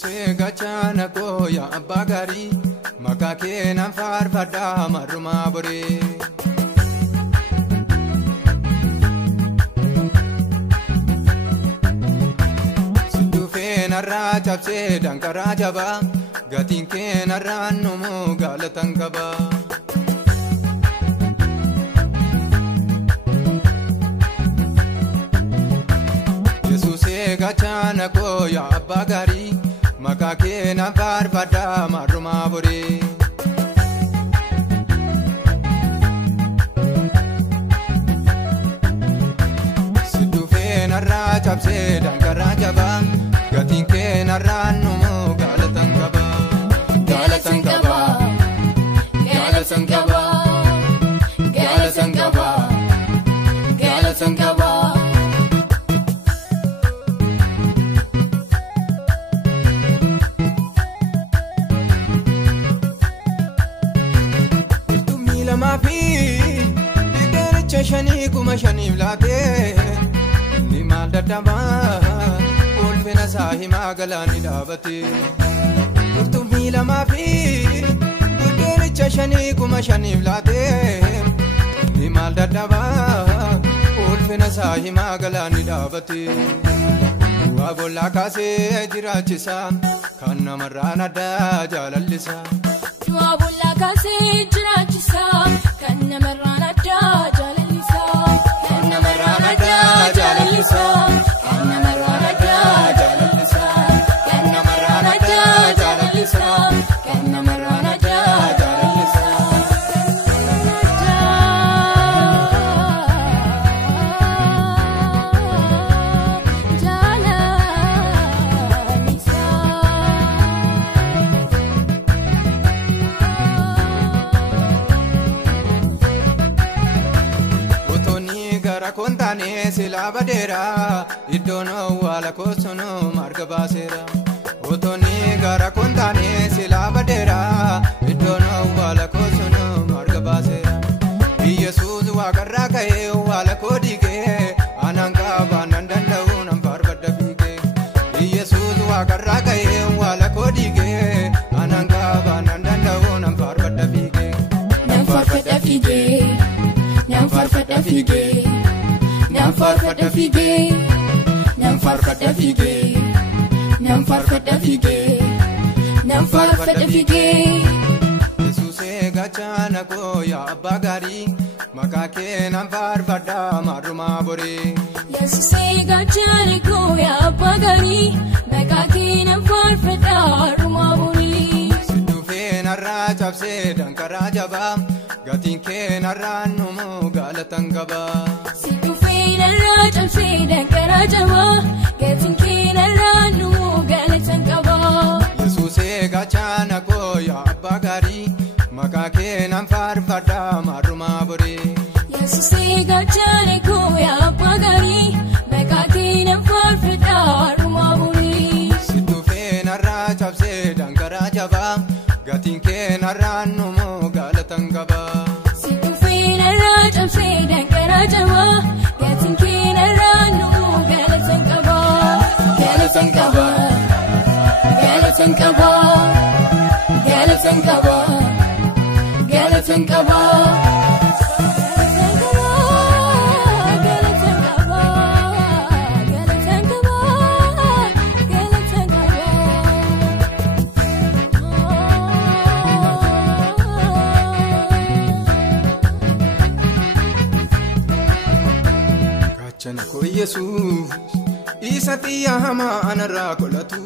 Yesuusee gachana koo yaa abbaa gaarii maqaa kee nan faarfadhaa marrumaa boree. Si dhufee narraa cabsee danqaraa jabaa gatiin kee narraan numuu gaalatan qabaa. Yesuusee gachana koo yaa abbaa gaarii maqaa kee nan faarfadhaa marrumaa boree. Si dhufee narraa cabsee danqaraa jabaa gatiin kee narraan numuu gaalatan qabaa. Gaalatan qabaa, gaalatan qabaa, gaalatan qabaa, gaalatan qabaa. Shanii kuma shaniif laatee ni maal dadhabaa ulfina isaa himaa galaanni dhaabatee. Qurxummii lamaa fi buddeenicha shanii kuma shaniif laatee ni maal dadhabaa ulfina isaa himaa galaanni dhaabatee. Waa bollaa kaasee jiraachisaa kan namarraan addaa jaalallisaa. Waa bollaa kaasee jiraachisaa kan namarraan addaa jaalallisaa. Kontaanee silaa badeera iddoon awwaala koosunu marga baaseera. Otoonni gara kontaanee silaa badeera iddoon awwaala koosunu marga baaseera. Yesuus waaqarraa ka'ee awwaala koo diigee anaan qabaa nan danda'u nan faarfadha fiigee. Yesuus waaqarraa ka'ee awwaala koo diigee anaan qabaa nan danda'u nan faarfadha fiigee. Nan faarfadha fiigee, nan faarfadha fiigee. Nan faarfadha fiigee, nan faarfadha fiigee, nan faarfadha fiigee, nan faarfadha fiigee. Yesuusee gachana koo yaa abbaa gaarii maqaa kee nan faarfadhaa marrumaa boree. Yesuusee gachana koo yaa abbaa gaarii maqaa kee nan faarfadhaa marrumaa boree. Si dhufee narraa cabsee danqaraa jabaa gatiin kee narraan numuu gaalatan qabaa. Narraa cabsee danqaraa jabaa gatiin kee narraan numuu gaalatan qabaa. Yesuusee gachana koo yaa abbaa gaarii maqaa kee nan faarfadhaa marrumaa boree. Yesuusee gachana koo yaa abbaa gaarii maqaa kee nan faarfadhaa marrumaa boree. Si dhufee narraa cabsee danqaraa jabaa gatiin kee narraan numuu gaalatan qabaa. Si dhufee narraa cabsee danqaraa jabaa gatiin kee narraan numuu gaalatan qabaa. Gaalatan qabaa, Gaalatan qabaa, gaalatan qabaa, gaalatan qabaa. Gachana koo Yesuus isa xiyyaa hamaa anarraa qolatu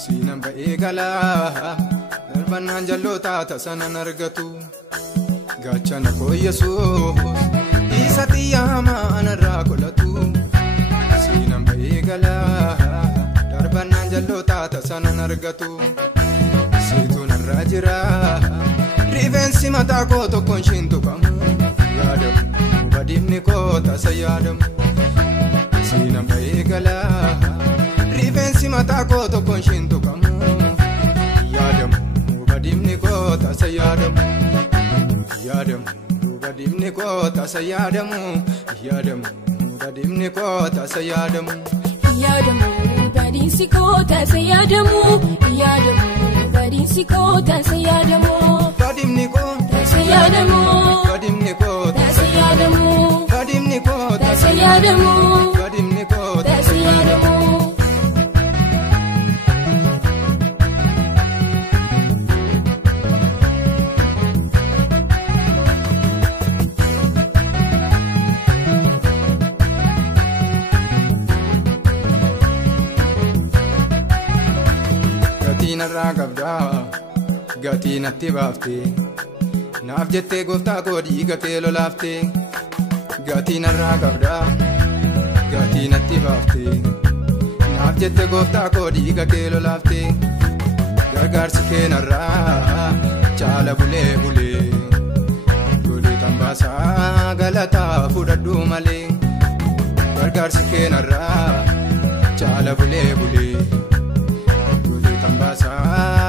siinan ba'ee galaa darbannaan jalloota tasanan argatu. Gachana koo Yesuus isa xiyyaa hamaa anarraa qolatu siinan ba'ee galaa darbannaan jalloota tasanan argatu. Siituu narraa jira rifeensi mataa koo tokkoon shin tuqamu yaadamu. Badimni koo tasa yaadamu siinan ba'ee galaa rifeensi mataa koo tokkoon shin tuqamu yaadamu. Badimni koo tasa yaadamu yaadamu. Badimni koo tasa yaadamu yaadamu. Badimni koo tasa yaadamu yaadamu badinsi koota se yaadamu yaadamu badinsi koota se yaadamu Badimni koota se yaadamu Badimni koota se yaadamu Badimni koota se yaadamu Badimni koota se yaadamu Gatiin qabdaa gatiin atti baaftee naaf jettee gooftaa koo dhiiga kee lolaaftee gatiin qabdaa gatiin atti baaftee naaf jettee gooftaa koo dhiiga kee lolaaftee gargaarsi kee narraa caala bulee bulee golee tambaasaa galataa fudhadhu malee gargaarsi kee narraa caala bulee bulee tambaasaa